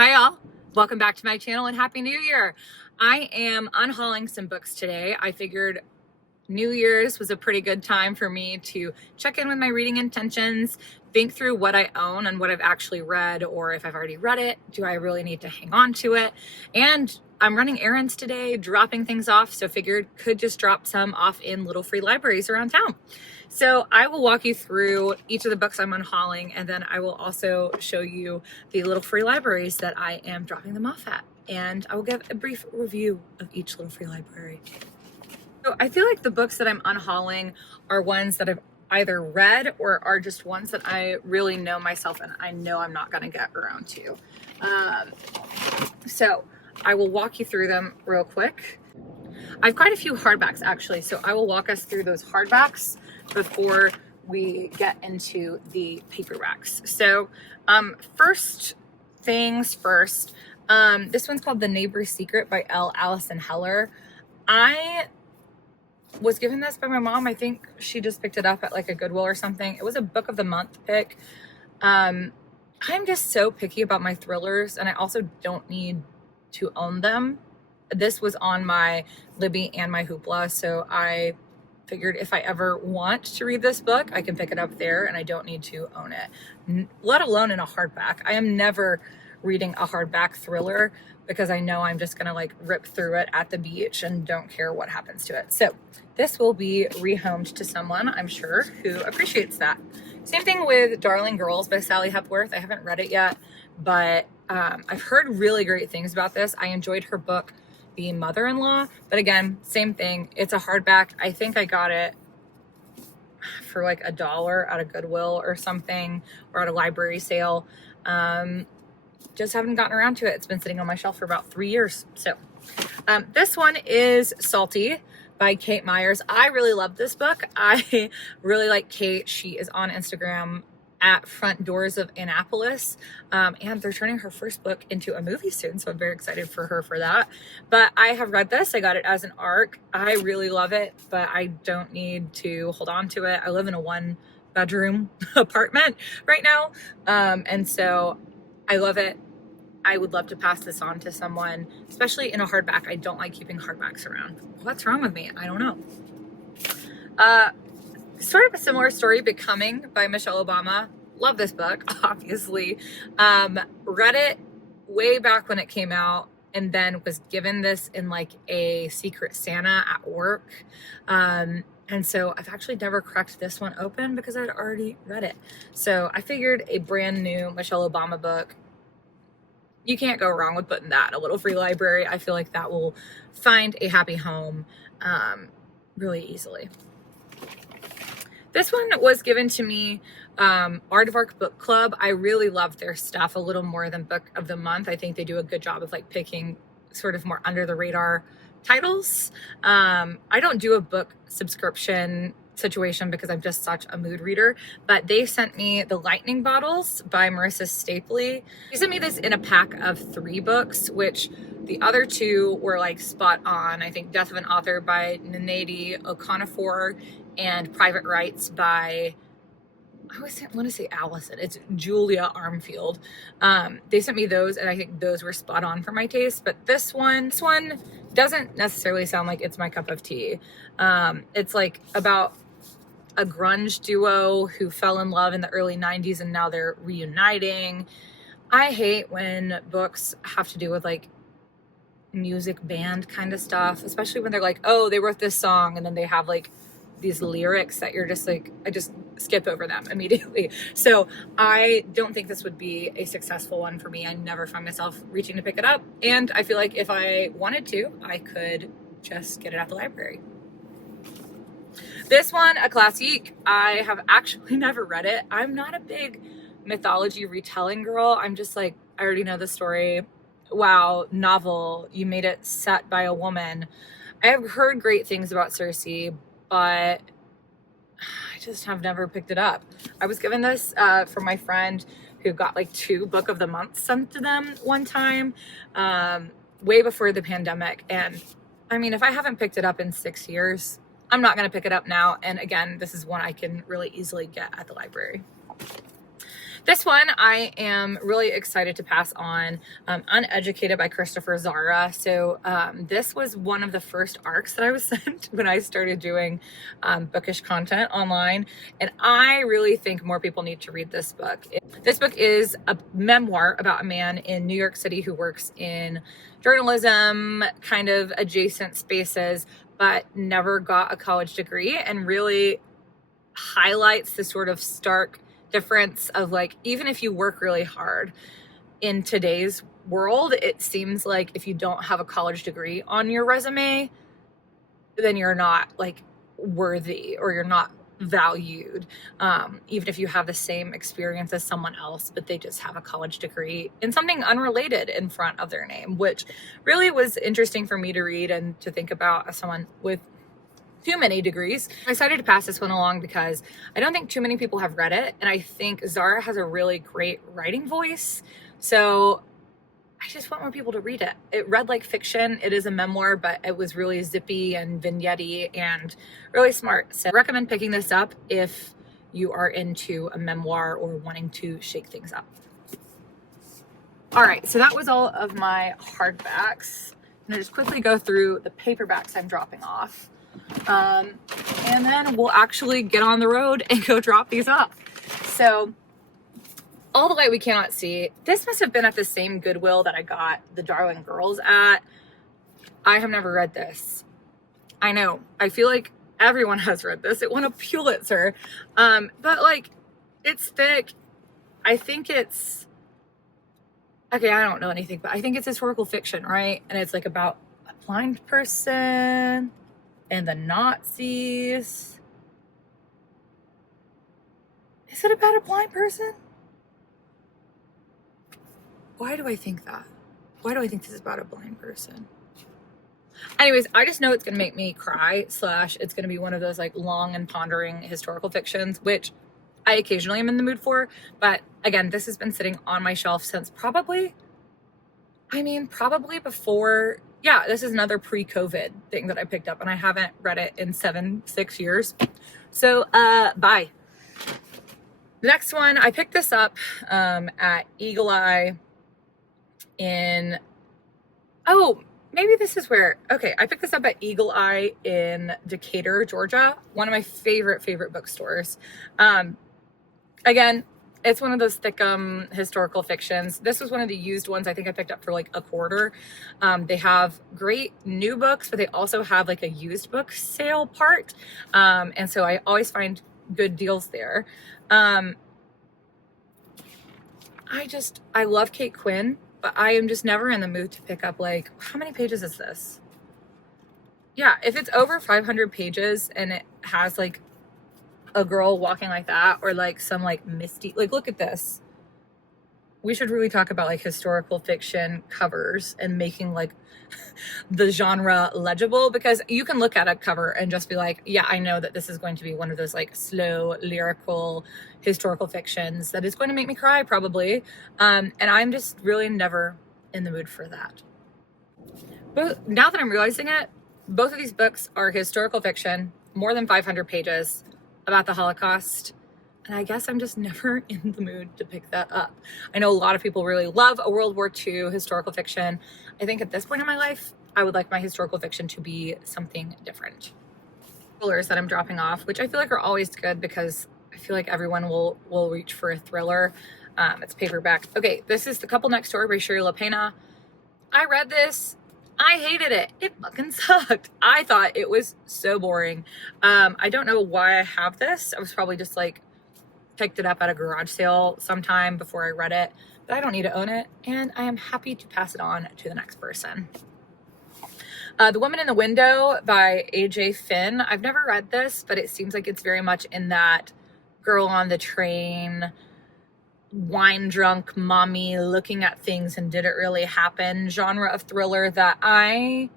Hi y'all, welcome back to my channel and Happy New Year. I am unhauling some books today. I figured New Year's was a pretty good time for me to check in with my reading intentions, think through what I own and what I've actually read, or if I've already read it, do I really need to hang on to it? And I'm running errands today, dropping things off, so figured could just drop some off in little free libraries around town. So I will walk you through each of the books I'm unhauling, and then I will also show you the little free libraries that I am dropping them off at. And I will give a brief review of each little free library. So I feel like the books that I'm unhauling are ones that I've either read or are just ones that I really know myself and I know I'm not going to get around to. So I will walk you through them real quick. I have quite a few hardbacks actually, so I will walk us through those hardbacks before we get into the paperbacks. So first things first, this one's called The Neighbor's Secret by Alison Heller. I was given this by my mom. I think she just picked it up at like a Goodwill or something. It was a book of the month pick. I'm just so picky about my thrillers, and I also don't need to own them. This was on my Libby and my Hoopla, so I figured if I ever want to read this book, I can pick it up there and I don't need to own it, let alone in a hardback. I am never reading a hardback thriller because I know I'm just gonna like rip through it at the beach and don't care what happens to it. So this will be rehomed to someone, I'm sure, who appreciates that. Same thing with Darling Girls by Sally Hepworth. I haven't read it yet, but I've heard really great things about this. I enjoyed her book, The Mother-in-Law, but again, same thing. It's a hardback. I think I got it for like $1 at a Goodwill or something, or at a library sale. Just haven't gotten around to it. It's been sitting on my shelf for about 3 years. So this one is Salty by Kate Myers. I really love this book. I really like Kate. She is on Instagram at Front Doors of Annapolis, and they're turning her first book into a movie soon, so I'm very excited for her for that. But I have read this. I got it as an ARC. I really love it, but I don't need to hold on to it. I live in a 1-bedroom apartment right now, and so I love it. I would love to pass this on to someone, especially in a hardback. I don't like keeping hardbacks around. What's wrong with me? I don't know. Sort of a similar story, Becoming by Michelle Obama. Love this book, obviously. Read it way back when it came out, and then was given this in like a Secret Santa at work. And so I've actually never cracked this one open because I'd already read it. So I figured a brand new Michelle Obama book, you can't go wrong with putting that in a little free library. I feel like that will find a happy home really easily. This one was given to me, Aardvark Book Club. I really love their stuff a little more than Book of the Month. I think they do a good job of like picking sort of more under the radar titles. I don't do a book subscription situation because I'm just such a mood reader, but they sent me The Lightning Bottles by Marissa Stapley. They sent me this in a pack of 3 books, which the other 2 were like spot on. I think Death of an Author by Nnedi Okorafor and Private Rights by, I always want to say Allison. It's Julia Armfield. They sent me those, and I think those were spot on for my taste. But this one doesn't necessarily sound like it's my cup of tea. It's like about a grunge duo who fell in love in the early 90s and now they're reuniting. I hate when books have to do with like music band kind of stuff, especially when they're like, oh, they wrote this song, and then they have like these lyrics that you're just like, I just skip over them immediately. So I don't think this would be a successful one for me. I never find myself reaching to pick it up. And I feel like if I wanted to, I could just get it at the library. This one, a classique. I have actually never read it. I'm not a big mythology retelling girl. I'm just like, I already know the story. Wow, novel. You made it set by a woman. I have heard great things about Circe, but I just have never picked it up. I was given this from my friend who got like 2 Book of the Month sent to them one time, way before the pandemic. And I mean, if I haven't picked it up in 6 years, I'm not going to pick it up now. And again, this is one I can really easily get at the library. This one I am really excited to pass on, Uneducated by Christopher Zara. So this was one of the first arcs that I was sent when I started doing bookish content online. And I really think more people need to read this book. This book is a memoir about a man in New York City who works in journalism, kind of adjacent spaces, but never got a college degree, and really highlights the sort of stark difference of like, even if you work really hard in today's world, it seems like if you don't have a college degree on your resume, then you're not like worthy, or you're not valued, even if you have the same experience as someone else, but they just have a college degree in something unrelated in front of their name, which really was interesting for me to read and to think about as someone with too many degrees. I decided to pass this one along because I don't think too many people have read it, and I think Zara has a really great writing voice, so I just want more people to read it. It read like fiction. It is a memoir, but it was really zippy and vignette-y and really smart. So I recommend picking this up if you are into a memoir or wanting to shake things up. All right, so that was all of my hardbacks. I'm gonna just quickly go through the paperbacks I'm dropping off. And then we'll actually get on the road and go drop these off. So All the Light We Cannot See, this must have been at the same Goodwill that I got the Darwin Girls at. I have never read this. I know, I feel like everyone has read this. It won a Pulitzer. But like, it's thick. I think it's, okay, I don't know anything, but I think it's historical fiction, right? And it's like about a blind person and the Nazis. Is it about a blind person? Why do I think that? Why do I think this is about a blind person? Anyways, I just know it's going to make me cry, / it's going to be one of those like long and pondering historical fictions, which I occasionally am in the mood for. But again, this has been sitting on my shelf since probably before. Yeah, this is another pre-COVID thing that I picked up, and I haven't read it in 6 years. So, bye. The next one, I picked this up at Eagle Eye in, oh, maybe this is where, okay, I picked this up at Eagle Eye in Decatur, Georgia, one of my favorite bookstores. Again, it's one of those thickum historical fictions. This was one of the used ones I think I picked up for like a quarter. They have great new books, but they also have like a used book sale part. And so I always find good deals there. I love Kate Quinn, but I am just never in the mood to pick up like, how many pages is this? Yeah, if it's over 500 pages and it has like a girl walking like that, or like some like misty, like look at this. We should really talk about like historical fiction covers and making like the genre legible, because you can look at a cover and just be like, yeah, I know that this is going to be one of those like slow lyrical historical fictions that is going to make me cry probably. And I'm just really never in the mood for that. But now that I'm realizing it, both of these books are historical fiction, more than 500 pages, about the Holocaust, and I guess I'm just never in the mood to pick that up. I know a lot of people really love a World War II historical fiction. I think at this point in my life, I would like my historical fiction to be something different. Thrillers that I'm dropping off, which I feel like are always good because I feel like everyone will reach for a thriller. It's paperback. Okay, this is The Couple Next Door by Shirley LaPena. I read this. I hated it. It fucking sucked. I thought it was so boring. I don't know why I have this. I was probably just like picked it up at a garage sale sometime before I read it, but I don't need to own it, and I am happy to pass it on to the next person. The Woman in the Window by AJ Finn. I've never read this, but it seems like it's very much in that girl on the train, wine drunk mommy looking at things and did it really happen genre of thriller that I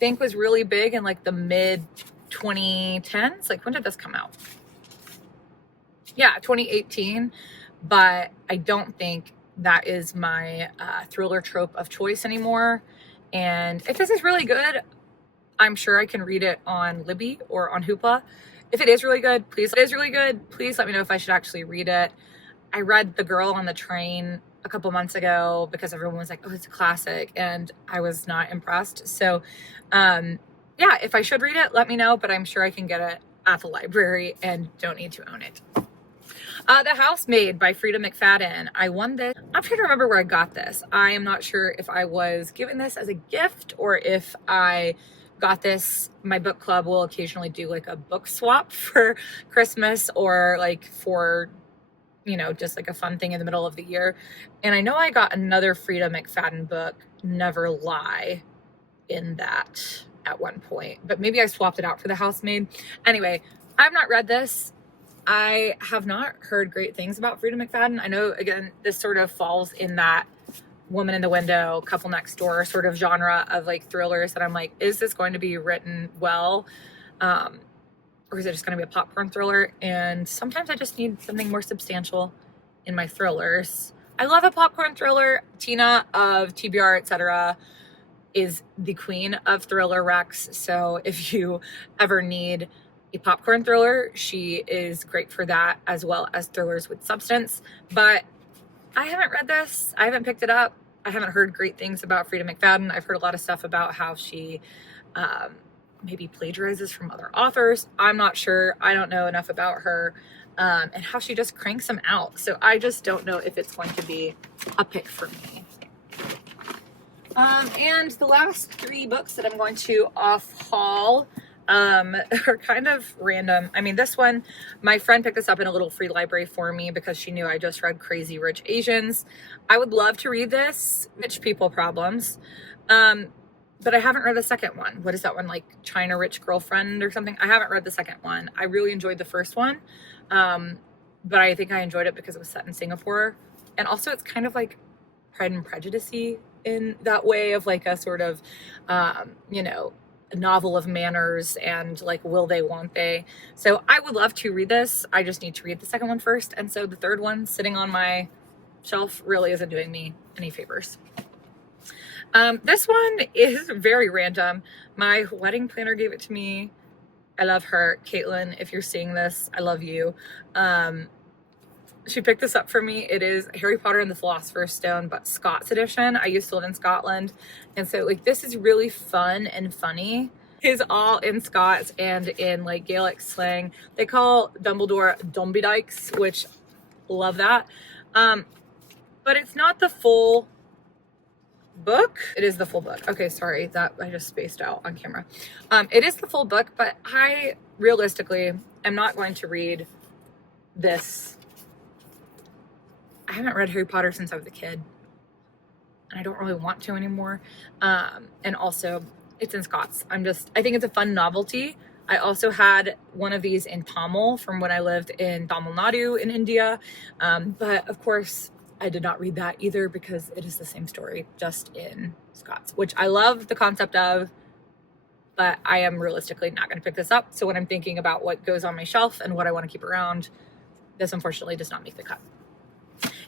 think was really big in like the mid 2010s. Like, when did this come out? Yeah, 2018. But I don't think that is my thriller trope of choice anymore. And if this is really good, I'm sure I can read it on Libby or on Hoopla. If it is really good, please let me know if I should actually read it. I read The Girl on the Train a couple months ago because everyone was like, oh, it's a classic, and I was not impressed. So yeah, if I should read it, let me know, but I'm sure I can get it at the library and don't need to own it. The Housemaid by Frida McFadden. I won this. I'm trying to remember where I got this. I am not sure if I was given this as a gift or if I got this. My book club will occasionally do like a book swap for Christmas or like for, you know, just like a fun thing in the middle of the year. And I know I got another Frida McFadden book, Never Lie, in that at one point, but maybe I swapped it out for The Housemaid. Anyway, I've not read this. I have not heard great things about Frida McFadden. I know, again, this sort of falls in that woman in the window, couple next door sort of genre of like thrillers that I'm like, is this going to be written well? Or is it just going to be a popcorn thriller? And sometimes I just need something more substantial in my thrillers. I love a popcorn thriller. Tina of TBR, etc., is the queen of thriller recs. So if you ever need a popcorn thriller, she is great for that, as well as thrillers with substance. But I haven't read this. I haven't picked it up. I haven't heard great things about Frida McFadden. I've heard a lot of stuff about how she maybe plagiarizes from other authors. I'm not sure. I don't know enough about her, and how she just cranks them out. So I just don't know if it's going to be a pick for me. And the last 3 books that I'm going to off-haul are kind of random. I mean, this one, my friend picked this up in a little free library for me because she knew I just read Crazy Rich Asians. I would love to read this, Rich People Problems, but I haven't read the second one. What is that one, like China Rich Girlfriend or something? I haven't read the second one. I really enjoyed the first one, but I think I enjoyed it because it was set in Singapore. And also it's kind of like Pride and Prejudice-y in that way of like a sort of, you know, a novel of manners and like will they, won't they. So I would love to read this. I just need to read the second one first. And so the third one sitting on my shelf really isn't doing me any favors. This one is very random. My wedding planner gave it to me. I love her. Caitlin, if you're seeing this, I love you. She picked this up for me. It is Harry Potter and the Philosopher's Stone, but Scots edition. I used to live in Scotland. And so like this is really fun and funny. It's all in Scots and in like Gaelic slang. They call Dumbledore Dombidykes, which love that. But it's not the full book. It is the full book. Okay, sorry that I just spaced out on camera. It is the full book, but I realistically am not going to read this. I haven't read Harry Potter since I was a kid, and I don't really want to anymore. And also it's in Scots. I think it's a fun novelty. I also had one of these in Tamil from when I lived in Tamil Nadu in India. But of course I did not read that either because it is the same story, just in Scots, which I love the concept of, but I am realistically not going to pick this up. So when I'm thinking about what goes on my shelf and what I want to keep around, this unfortunately does not make the cut.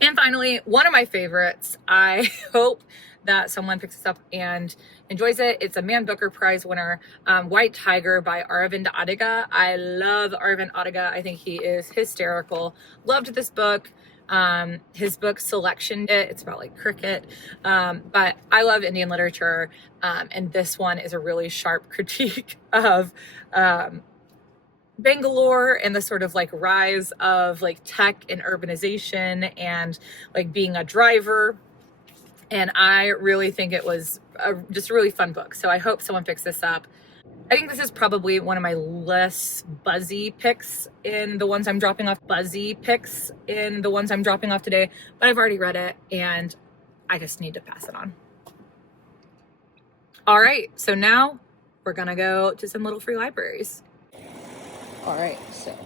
And finally, one of my favorites, I hope that someone picks this up and enjoys it. It's a Man Booker Prize winner, White Tiger by Aravind Adiga. I love Aravind Adiga. I think he is hysterical. Loved this book. His book Selection, it's about like cricket, but I love Indian literature, and this one is a really sharp critique of Bangalore and the sort of like rise of like tech and urbanization and like being a driver. And I really think it was just a really fun book. So I hope someone picks this up. I think this is probably one of my less buzzy picks in the ones I'm dropping off. Today, but I've already read it and I just need to pass it on. All right, so now we're gonna go to some little free libraries. All right, so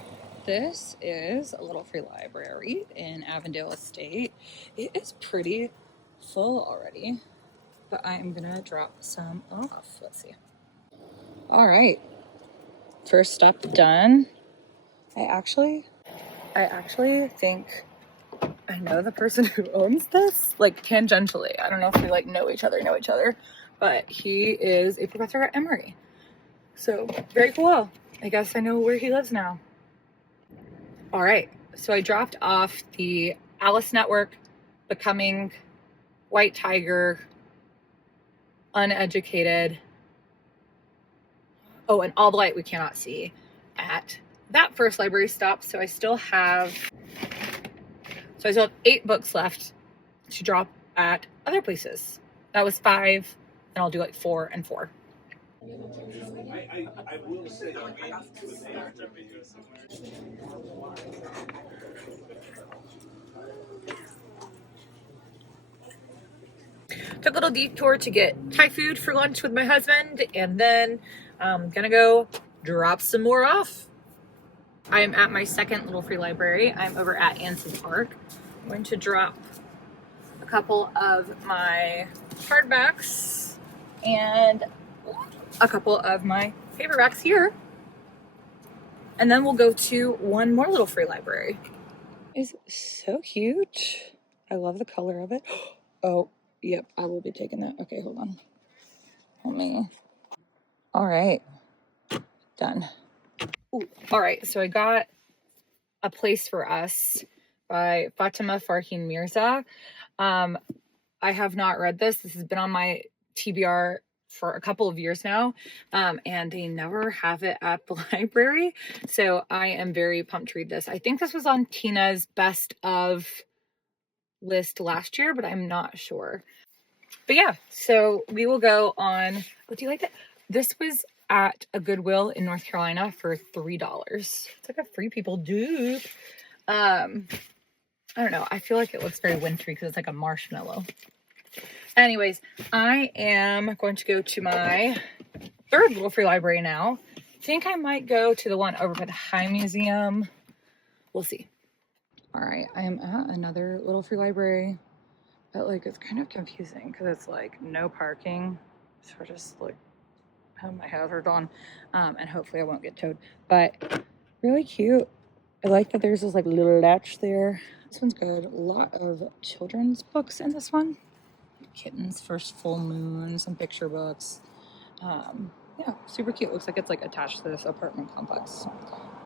this is a little free library in Avondale Estate. It is pretty full already, but I am gonna drop some off. Let's see. All right, first step done. I actually think I know the person who owns this, like tangentially. I don't know if we like know each other, but he is a professor at Emory. So very cool. I guess I know where he lives now. All right, So I dropped off the Alice Network, Becoming, White Tiger, Uneducated, oh, and All the Light We Cannot See at that first library stop. So I still have 8 books left to drop at other places. That was 5, and I'll do like 4 and 4. I will say took a little detour to get Thai food for lunch with my husband, and then I'm gonna go drop some more off. I'm at my second little free library. I'm over at Anson Park. I'm going to drop a couple of my hardbacks and a couple of my paperbacks here. And then we'll go to one more little free library. It's so cute. I love the color of it. Oh, yep, I will be taking that. Okay, hold on. Let me. All right, done. Ooh, all right, so I got A Place for Us by Fatima Farheen Mirza. I have not read this. This has been on my TBR for a couple of years now, and they never have it at the library. So I am very pumped to read this. I think this was on Tina's best of list last year, but I'm not sure. But yeah, so we will go on. Oh, do you like that? This was at a Goodwill in North Carolina for $3. It's like a Free People dupe. I don't know. I feel like it looks very wintry because it's like a marshmallow. Anyways, I am going to go to my third little free library now. I think I might go to the one over by the High Museum. We'll see. All right, I am at another little free library, but like it's kind of confusing because it's like no parking. So I just like have my hazards on, and hopefully I won't get towed. But really cute. I like that there's this like little latch there. This one's good. A lot of children's books in this one. Kittens, First Full Moon, some picture books. Yeah, super cute. Looks like it's like attached to this apartment complex.